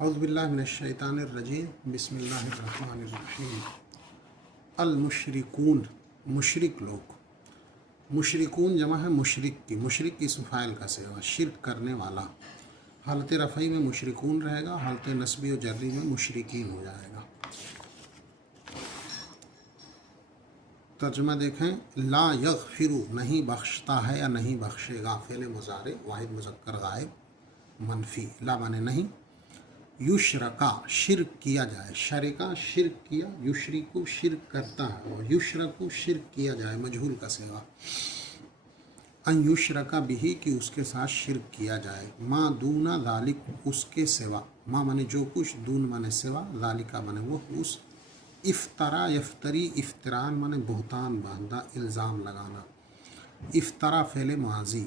اعوذ باللہ من الشیطان الرجیم بسم اللہ الرحمن الرحیم۔ المشرکون، مشرک لوگ۔ مشرکون جمع ہے مشرک کی، مشرک اسم فاعل کا صیغہ، شرک کرنے والا۔ حالت رفعی میں مشرکون رہے گا، حالت نصبی و جری میں مشرکین ہو جائے گا۔ ترجمہ دیکھیں، لا یغفر نہیں بخشتا ہے یا نہیں بخشے گا، فعل مضارع واحد مذکر غائب منفی، لا مانے نہیں۔ یشرکا شرک کیا جائے، شرکا شرک کیا، یشرکو شرک کرتا ہے، اور یشرکو شرک کیا جائے مجہول کا صیغہ۔ ان یشرکا بہی کہ اس کے ساتھ شرک کیا جائے، ما دون ذالک اس کے سوا، ما مانے جو کچھ، دون مانے سوا، ذالکا مانے وہ اس۔ افطرا یفتری افتران مانے بہتان باندھا، الزام لگانا۔ افطرا فعل ماضی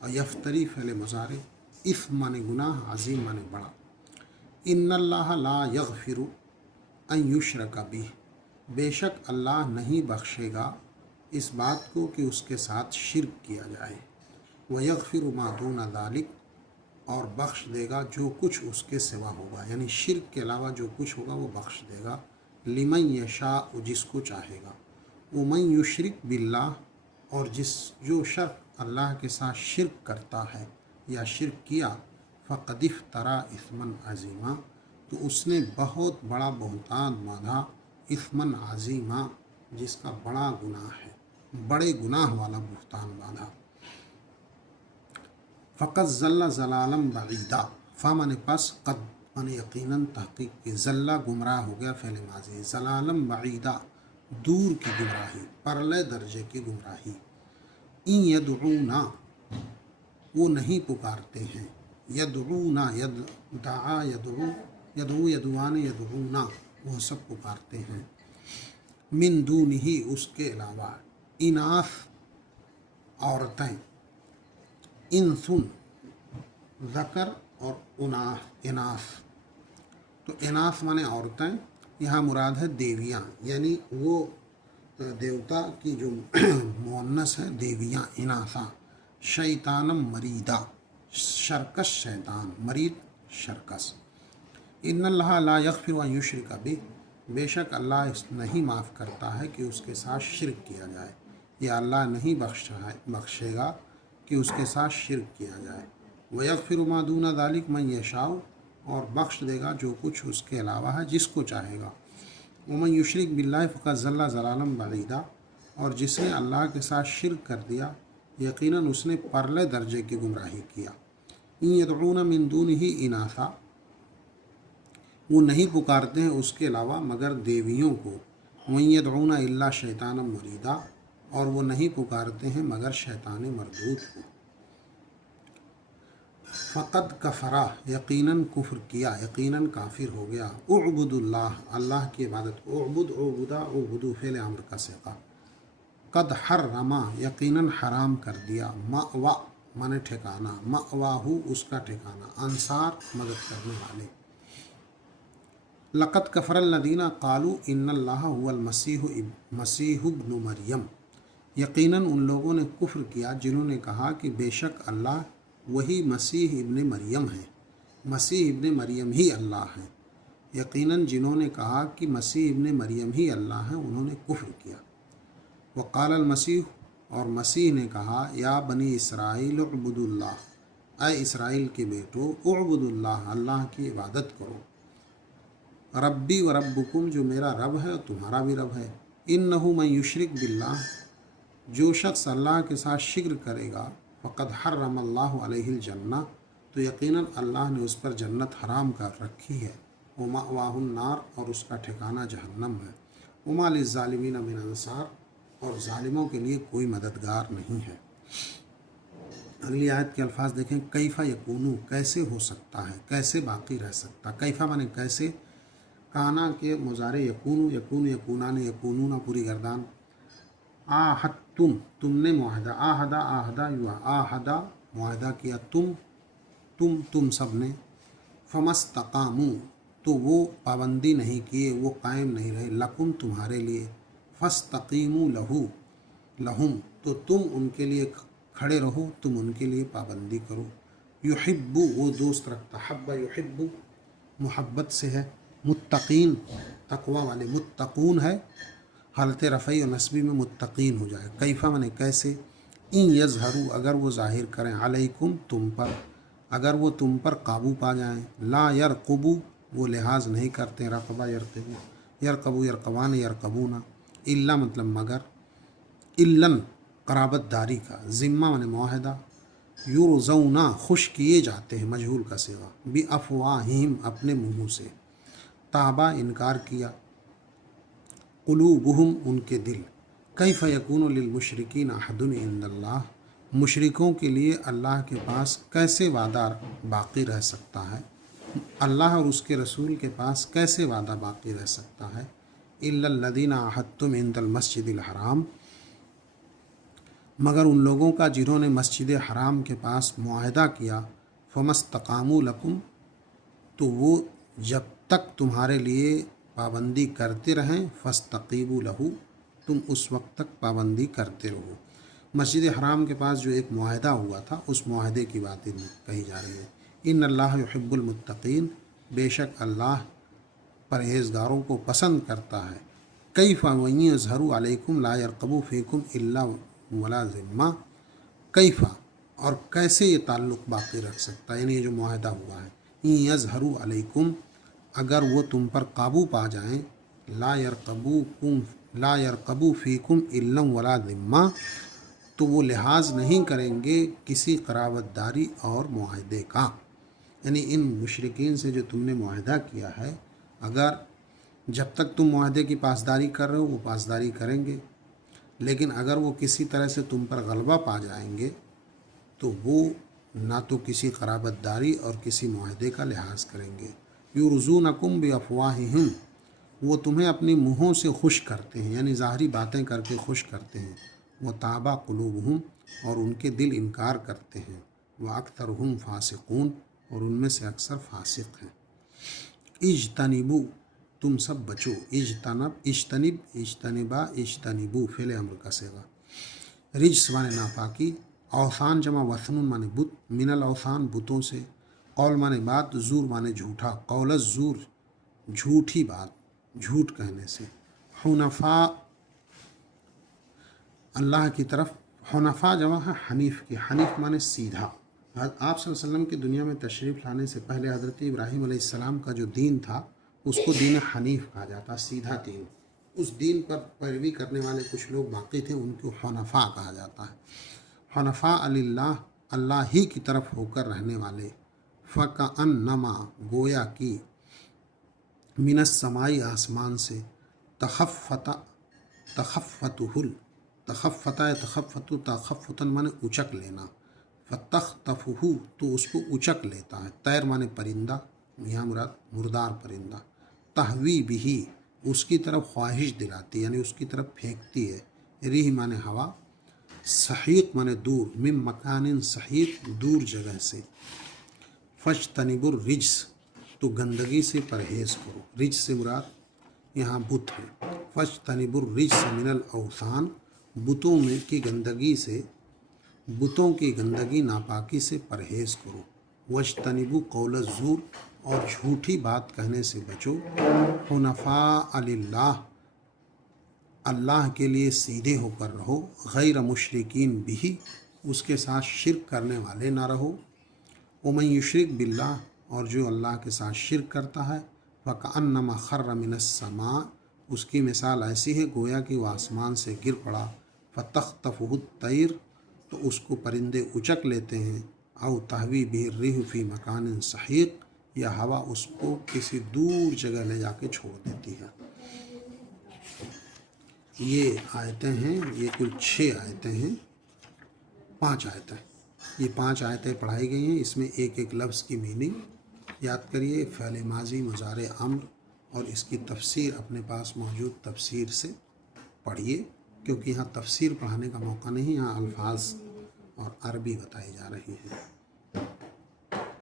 اور یفتری فعل مضارع، اثم مانے گناہ، عظیم مانے بڑا۔ ان اللہ لا یغفر ان یشرک بہ، بے شک اللہ نہیں بخشے گا اس بات کو کہ اس کے ساتھ شرک کیا جائے۔ ویغفر ما دون ذالک، اور بخش دے گا جو کچھ اس کے سوا ہوگا، یعنی شرک کے علاوہ جو کچھ ہوگا وہ بخش دے گا۔ لمن یشاء جس کو چاہے گا۔ ومن یشرک باللہ، اور جو شخص اللہ کے ساتھ شرک کرتا ہے یا شرک کیا، فقد افترا اثما عظیما، تو اس نے بہت بڑا بہتان باندھا، اثما عظیما جس کا بڑا گناہ ہے، بڑے گناہ والا بہتان باندھا۔ فقد ضل ضلالا بعیدا، فمن پس، قد من یقیناً تحقیق کی، ضلع گمراہ ہو گیا فعل ماضی، ضلالا بعیدا دور کی گمراہی، پرلے درجے کی گمراہی۔ ان یدعونا وہ نہیں پکارتے ہیں، یدعونا دعا یدعو، یدعو یدعوان یدعونا وہ سب پکارتے ہیں، من دونہ اس کے علاوہ، اناث عورتیں، انسن ذکر اور اناث، تو اناث مانے عورتیں، یہاں مراد ہے دیویاں، یعنی وہ دیوتا کی جو مؤنث ہے دیویاں، اناثا۔ شیطانم مریدا، شرکس شیطان، مرید شرکس۔ ان اللہ لا یغفر ان یشرک بہ، بے شک اللہ نہیں معاف کرتا ہے کہ اس کے ساتھ شرک کیا جائے، یا اللہ نہیں بخشے گا کہ اس کے ساتھ شرک کیا جائے۔ ویغفر ما دون ذلک من یشاء، اور بخش دے گا جو کچھ اس کے علاوہ ہے جس کو چاہے گا۔ ومن یشرک باللہ فقد ضل ضلالا بعیدا، اور جس نے اللہ کے ساتھ شرک کر دیا یقیناً اس نے پرلے درجے کی گمراہی کیا۔ ان یدعون من دونہ اناثا، وہ نہیں پکارتے ہیں اس کے علاوہ مگر دیویوں کو۔ وَإِن يَدْعُونَ إِلَّا شَيْطَانًا مَرِيدًا، اور وہ نہیں پکارتے ہیں مگر شیطان مردود کو۔ فقد کفرا یقیناً کفر کیا، یقیناً کافر ہو گیا۔ اعبد اللہ، اللہ کی عبادت کو، اعبد اعبدا اعبدو فعل امر کا صیغہ۔ قد حرما یقیناً حرام کر دیا، مأوا مانے ٹھکانہ، مأواہو اس کا ٹھکانہ، انصار مدد کرنے والے۔ لقد کفر الذین قالوا ان اللہ هو المسیح ابن مریم، یقیناً ان لوگوں نے کفر کیا جنہوں نے کہا کہ بے شک اللہ وہی مسیح ابن مریم ہے، مسیح ابن مریم ہی اللہ ہے۔ یقیناً جنہوں نے کہا کہ مسیح ابن مریم ہی اللہ ہے انہوں نے کفر کیا۔ وقال المسیح، اور مسیح نے کہا، یا بنی اسرائیل اعبدوا اللہ، اے اسرائیل کے بیٹو، اعبدوا اللہ، اللہ کی عبادت کرو، ربی و ربکم جو میرا رب ہے اور تمہارا بھی رب ہے۔ انہ من یشرک باللہ، جو شخص اللہ کے ساتھ شرک کرے گا، فقد حرم اللہ علیہ الجنہ، تو یقیناً اللہ نے اس پر جنت حرام کر رکھی ہے، ومأواہ النار، اور اس کا ٹھکانہ جہنم ہے، وما للظالمین من انصار، اور ظالموں کے لیے کوئی مددگار نہیں ہے۔ اگلی آیت کے الفاظ دیکھیں، کیف یکونو کیسے ہو سکتا ہے، کیسے باقی رہ سکتا، کیفہ مانے کیسے، کانا کے مضارع یکونو، یکون یکونان یکونون پوری گردان۔ تم نے معاہدہ، آہدہ آہدہ معاہدہ کیا، تم سب نے، فمستقاموا تو وہ پابندی نہیں کیے، وہ قائم نہیں رہے، لکم تمہارے لیے، فاستقیموا لہم تو تم ان کے لیے کھڑے رہو، تم ان کے لیے پابندی کرو۔ یحب وہ دوست رکھتا، حب یحب محبت سے ہے, متقین تقوا والے, متقون ہے حالت رفعی و نصبی میں متقین ہو جائے. کیفا مانے کیسے, ان یظہروا اگر وہ ظاہر کریں, علیکم تم پر, اگر وہ تم پر قابو پا جائیں, لا یرقبو وہ لحاظ نہیں کرتے, رقبہ یرقبو, یرقبو یرقبان یرقبون, الا مطلب مگر, الن قرابت داری کا, ذمہ مانے معاہدہ, یرزونا خوش کیے جاتے ہیں مجہول کا صیغہ, بافواہہم اپنے منہوں سے, تابا انکار کیا, قلوبہم ان کے دل, کیف یکون للمشرکین احد عند اللہ مشرکوں کے لیے اللہ کے پاس کیسے وعدہ باقی رہ سکتا ہے, اللہ اور اس کے رسول کے پاس کیسے وعدہ باقی رہ سکتا ہے, الا الذین عاہدتم عند المسجد الحرام مگر ان لوگوں کا جنہوں نے مسجد حرام کے پاس معاہدہ کیا, فمستقاموا لکم تو وہ جب تک تمہارے لیے پابندی کرتے رہیں, فاستقیموا لہ تم اس وقت تک پابندی کرتے رہو. مسجد حرام کے پاس جو ایک معاہدہ ہوا تھا اس معاہدے کی باتیں کہی جا رہی ہے. ان اللہ یحب المتقین بے شک اللہ پرہیزگاروں کو پسند کرتا ہے. کیف وَإِن یظہروا علیکم لا یرقبوا فیکم الا ولا ذمہ, کیفا اور کیسے یہ تعلق باقی رکھ سکتا ہے, یعنی یہ جو معاہدہ ہوا ہے, ان یظہروا علیکم اگر وہ تم پر قابو پا جائیں, لا یرقبوا فیکم الا ولا ذمہ تو وہ لحاظ نہیں کریں گے کسی قرابت داری اور معاہدے کا, یعنی ان مشرکین سے جو تم نے معاہدہ کیا ہے اگر جب تک تم معاہدے کی پاسداری کر رہے ہو وہ پاسداری کریں گے, لیکن اگر وہ کسی طرح سے تم پر غلبہ پا جائیں گے تو وہ نہ تو کسی قرابت داری اور کسی معاہدے کا لحاظ کریں گے. یرزونکم بافواہہم وہ تمہیں اپنی منہوں سے خوش کرتے ہیں, یعنی ظاہری باتیں کر کے خوش کرتے ہیں. وہ تابا قلوبہم اور ان کے دل انکار کرتے ہیں. وہ اکثرہم فاسقون اور ان میں سے اکثر فاسق ہیں. اجتنبو تم سب بچو, اجتنبا اجتنبو فعل امر کا صیغہ, رجس مانے ناپاکی, اوثان جمع وثن مانے بت, من الاوثان بتوں سے, قول مانے بات, زور مانے جھوٹا, قول الزور جھوٹی بات, جھوٹ کہنے سے. حنفاء اللہ کی طرف, حنفاء جمع ہے حنیف کی, حنیف مانے سیدھا. آپ صلی اللہ علیہ وسلم کی دنیا میں تشریف لانے سے پہلے حضرت ابراہیم علیہ السلام کا جو دین تھا اس کو دین حنیف کہا جاتا, سیدھا دین. اس دین پر پیروی کرنے والے کچھ لوگ باقی تھے, ان کو حنفاء کہا جاتا ہے. حنفاء للہ اللہ ہی کی طرف ہو کر رہنے والے. فکأنما گویا کی, من السمائی آسمان سے, تخفتن مانے اچک لینا, فتخطفہ تو اس کو اچک لیتا ہے. طیر مانے پرندہ, یہاں مراد مردار پرندہ. تہوی بھی اس کی طرف خواہش دلاتی, یعنی اس کی طرف پھینکتی ہے. ریح مانے ہوا, سحیق مانے دور, من مکان سحیق دور جگہ سے. فاجتنبوا الرجس تو گندگی سے پرہیز کرو, رجس سے مراد یہاں بت ہے. فاجتنبوا الرجس من الاوثان بتوں میں کی گندگی سے, بتوں کی گندگی ناپاکی سے پرہیز کرو. واجتنبوا قول الزور اور جھوٹی بات کہنے سے بچو. حنفاء للہ اللہ کے لیے سیدھے ہو کر رہو, غیر مشرکین بھی اس کے ساتھ شرک کرنے والے نہ رہو. ومن یشرک باللہ اور جو اللہ کے ساتھ شرک کرتا ہے, فکأنما خر من السماء اس کی مثال ایسی ہے گویا کہ وہ آسمان سے گر پڑا. فتخطفہ الطیر تو اس کو پرندے اچک لیتے ہیں. او تہوی بہ الريح فی مکان سحیق یا ہوا اس کو کسی دور جگہ لے جا کے چھوڑ دیتی ہے. یہ آیتیں ہیں, یہ کل 6 آیتیں ہیں, 5 آیتیں. یہ 5 آیتیں پڑھائی گئی ہیں. اس میں ایک ایک لفظ کی میننگ یاد کریے. فعل ماضی, مضارع امر اور اس کی تفسیر اپنے پاس موجود تفسیر سے پڑھیے, کیونکہ یہاں تفسیر پڑھانے کا موقع نہیں, یہاں الفاظ اور عربی بتائی جا رہی ہے.